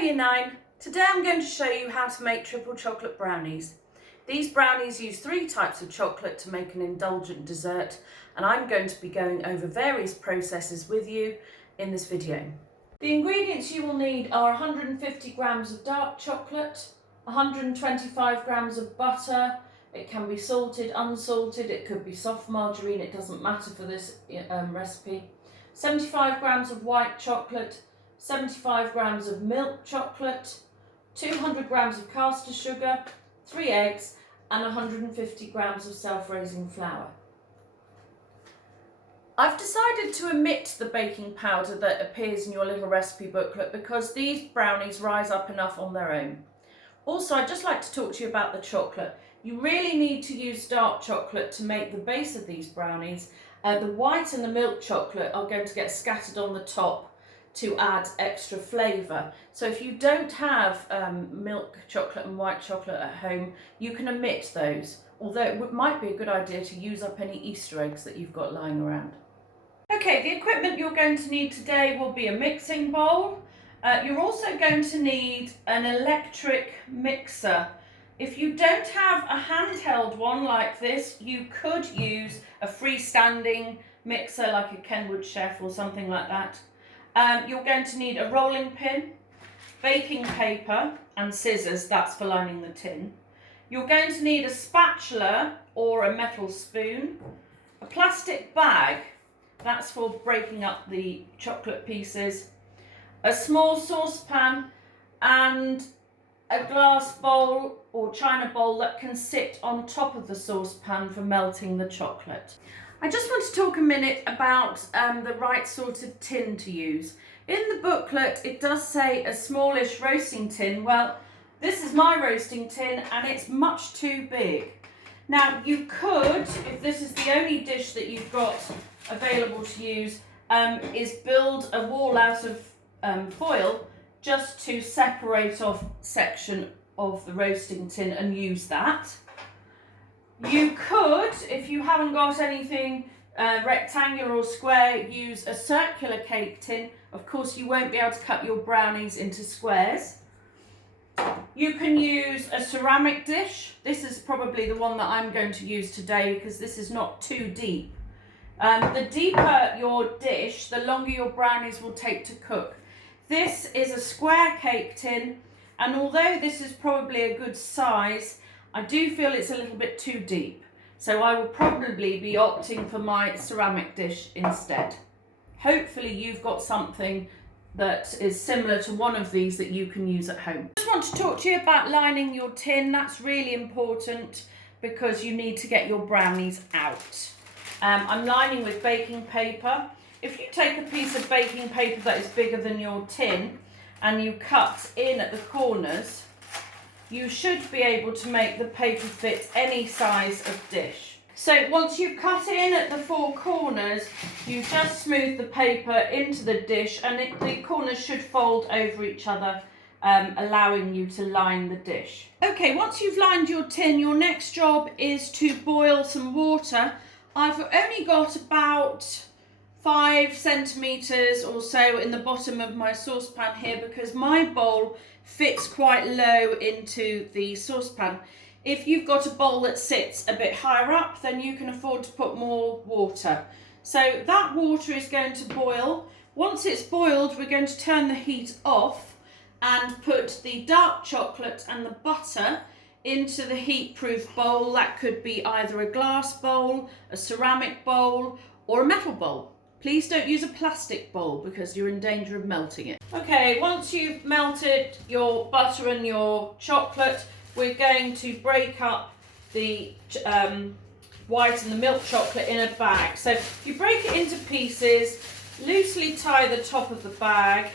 Hello Year 9, today I'm going to show you how to make triple chocolate brownies. These brownies use 3 types of chocolate to make an indulgent dessert, and I'm going to be going over various processes with you in this video. The ingredients you will need are 150 grams of dark chocolate, 125 grams of butter. It can be salted, unsalted, it could be soft margarine, it doesn't matter for this recipe. 75 grams of white chocolate, 75 grams of milk chocolate, 200 grams of caster sugar, 3 eggs and 150 grams of self-raising flour. I've decided to omit the baking powder that appears in your little recipe booklet because these brownies rise up enough on their own. Also, I'd just like to talk to you about the chocolate. You really need to use dark chocolate to make the base of these brownies. The white and the milk chocolate are going to get scattered on the top to add extra flavour. So if you don't have milk chocolate and white chocolate at home, you can omit those, although it might be a good idea to use up any Easter eggs that you've got lying around. Okay, the equipment you're going to need today will be a mixing bowl. You're also going to need an electric mixer. If you don't have a handheld one like this, you could use a freestanding mixer like a Kenwood Chef or something like that. You're going to need a rolling pin, baking paper and scissors, that's for lining the tin. You're going to need a spatula or a metal spoon, a plastic bag, that's for breaking up the chocolate pieces, a small saucepan and a glass bowl or china bowl that can sit on top of the saucepan for melting the chocolate. I just want to talk a minute about the right sort of tin to use. In the booklet it does say a smallish roasting tin. Well, this is my roasting tin and it's much too big. Now you could, if this is the only dish that you've got available to use, is build a wall out of foil just to separate off section of the roasting tin and use that. You could, if you haven't got anything rectangular or square, use a circular cake tin. Of course, you won't be able to cut your brownies into squares. You can use a ceramic dish. This is probably the one that I'm going to use today because this is not too deep. The deeper your dish, the longer your brownies will take to cook. This is a square cake tin, and although this is probably a good size, I do feel it's a little bit too deep, so I will probably be opting for my ceramic dish instead. Hopefully you've got something that is similar to one of these that you can use at home. I just want to talk to you about lining your tin. That's really important because you need to get your brownies out. I'm lining with baking paper. If you take a piece of baking paper that is bigger than your tin and you cut in at the corners, you should be able to make the paper fit any size of dish. So once you've cut in at the 4 corners, you just smooth the paper into the dish and the corners should fold over each other, allowing you to line the dish. Okay, once you've lined your tin, your next job is to boil some water. I've only got about 5 centimetres or so in the bottom of my saucepan here because my bowl fits quite low into the saucepan. If you've got a bowl that sits a bit higher up, then you can afford to put more water. So that water is going to boil. Once it's boiled, we're going to turn the heat off and put the dark chocolate and the butter into the heat-proof bowl. That could be either a glass bowl, a ceramic bowl, or a metal bowl. Please don't use a plastic bowl because you're in danger of melting it. Okay, once you've melted your butter and your chocolate, we're going to break up the white and the milk chocolate in a bag. So you break it into pieces, loosely tie the top of the bag,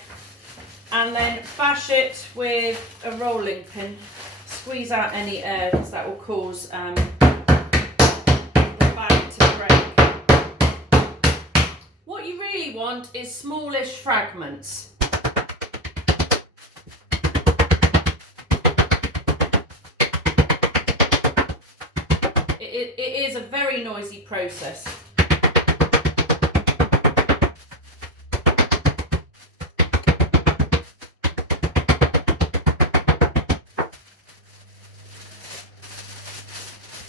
and then bash it with a rolling pin. Squeeze out any air because that will cause the bag to break. What you really want is smallish fragments. It is a very noisy process.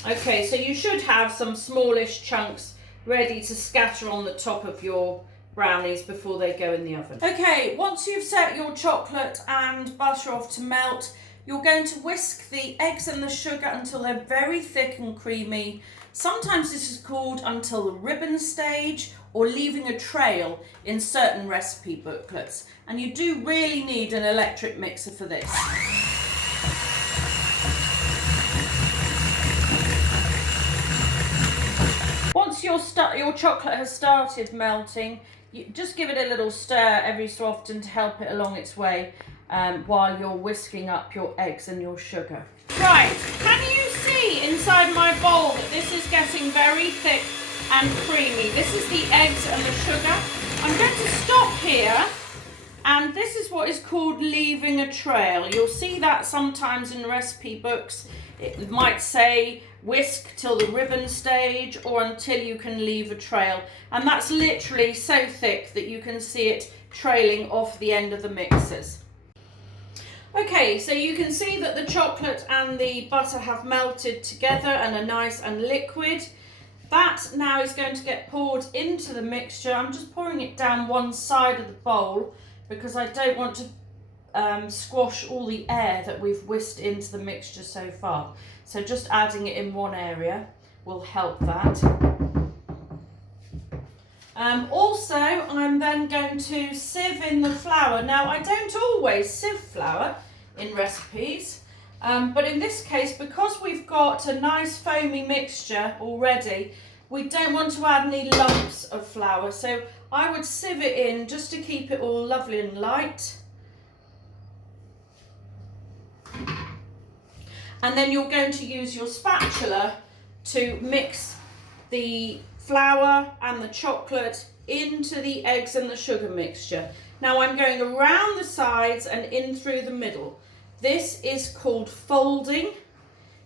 Okay, so you should have some smallish chunks ready to scatter on the top of your brownies before they go in the oven. Okay, once you've set your chocolate and butter off to melt, you're going to whisk the eggs and the sugar until they're very thick and creamy. Sometimes this is called until the ribbon stage or leaving a trail in certain recipe booklets. And you do really need an electric mixer for this. Once your chocolate has started melting, you just give it a little stir every so often to help it along its way while you're whisking up your eggs and your sugar. Right, can you see inside my bowl that this is getting very thick and creamy? This is the eggs and the sugar. I'm going to stop here, and this is what is called leaving a trail. You'll see that sometimes in recipe books. It might say whisk till the ribbon stage or until you can leave a trail. And that's literally so thick that you can see it trailing off the end of the mixers. Okay, so you can see that the chocolate and the butter have melted together and are nice and liquid. That now is going to get poured into the mixture. I'm just pouring it down one side of the bowl because I don't want to squash all the air that we've whisked into the mixture so far. So just adding it in one area will help that. Also, I'm then going to sieve in the flour. Now, I don't always sieve flour in recipes, but in this case, because we've got a nice foamy mixture already, we don't want to add any lumps of flour. So I would sieve it in just to keep it all lovely and light. And then you're going to use your spatula to mix the flour and the chocolate into the eggs and the sugar mixture. Now I'm going around the sides and in through the middle. This is called folding.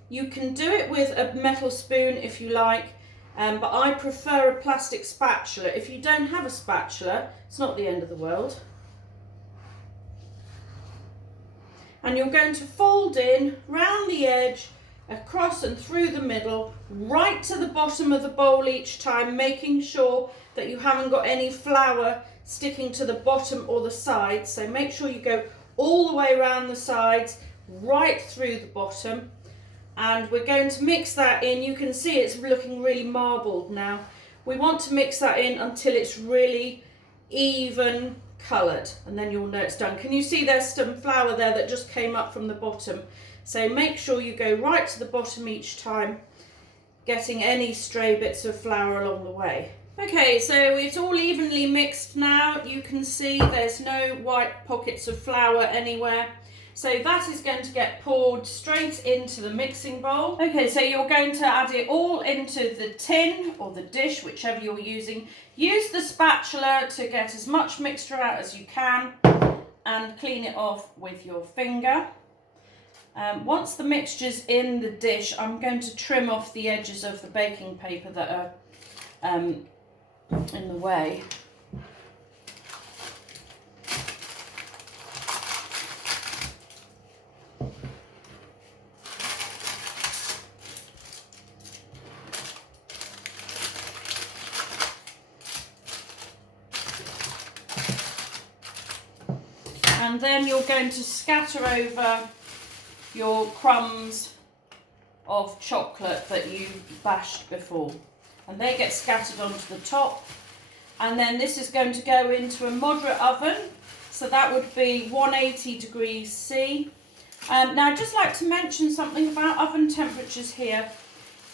You can do it with a metal spoon if you like, but I prefer a plastic spatula. If you don't have a spatula, it's not the end of the world. And you're going to fold in round the edge, across and through the middle, right to the bottom of the bowl each time, making sure that you haven't got any flour sticking to the bottom or the sides. So make sure you go all the way around the sides, right through the bottom. And we're going to mix that in. You can see it's looking really marbled now. We want to mix that in until it's really even coloured, and then you'll know it's done. Can you see there's some flour there that just came up from the bottom? So make sure you go right to the bottom each time, getting any stray bits of flour along the way. Okay, so it's all evenly mixed now. You can see there's no white pockets of flour anywhere. So that is going to get poured straight into the mixing bowl. Okay, so you're going to add it all into the tin or the dish, whichever you're using. Use the spatula to get as much mixture out as you can and clean it off with your finger. Once the mixture's in the dish, I'm going to trim off the edges of the baking paper that are in the way. And then you're going to scatter over your crumbs of chocolate that you bashed before. And they get scattered onto the top. And then this is going to go into a moderate oven. So that would be 180 degrees C. Now I'd just like to mention something about oven temperatures here.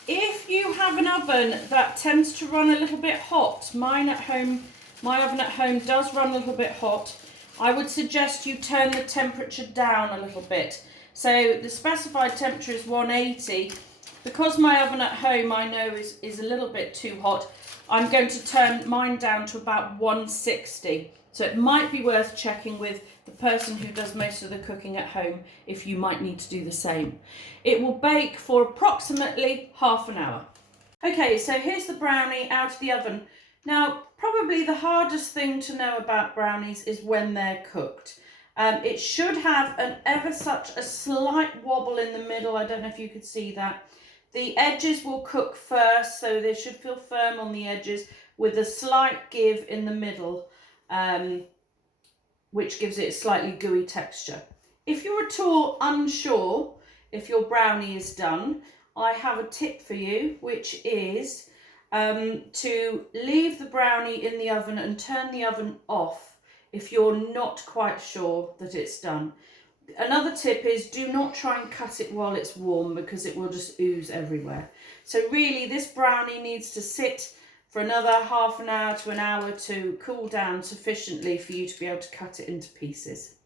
If you have an oven that tends to run a little bit hot, my oven at home does run a little bit hot, I would suggest you turn the temperature down a little bit. So the specified temperature is 180. Because my oven at home I know is a little bit too hot, I'm going to turn mine down to about 160. So it might be worth checking with the person who does most of the cooking at home if you might need to do the same. It will bake for approximately half an hour. Okay, so here's the brownie out of the oven. Now, probably the hardest thing to know about brownies is when they're cooked. It should have an ever such a slight wobble in the middle. I don't know if you could see that. The edges will cook first, so they should feel firm on the edges with a slight give in the middle, which gives it a slightly gooey texture. If you're at all unsure if your brownie is done, I have a tip for you, which is to leave the brownie in the oven and turn the oven off if you're not quite sure that it's done. Another tip is do not try and cut it while it's warm because it will just ooze everywhere. So really this brownie needs to sit for another half an hour to an hour to cool down sufficiently for you to be able to cut it into pieces.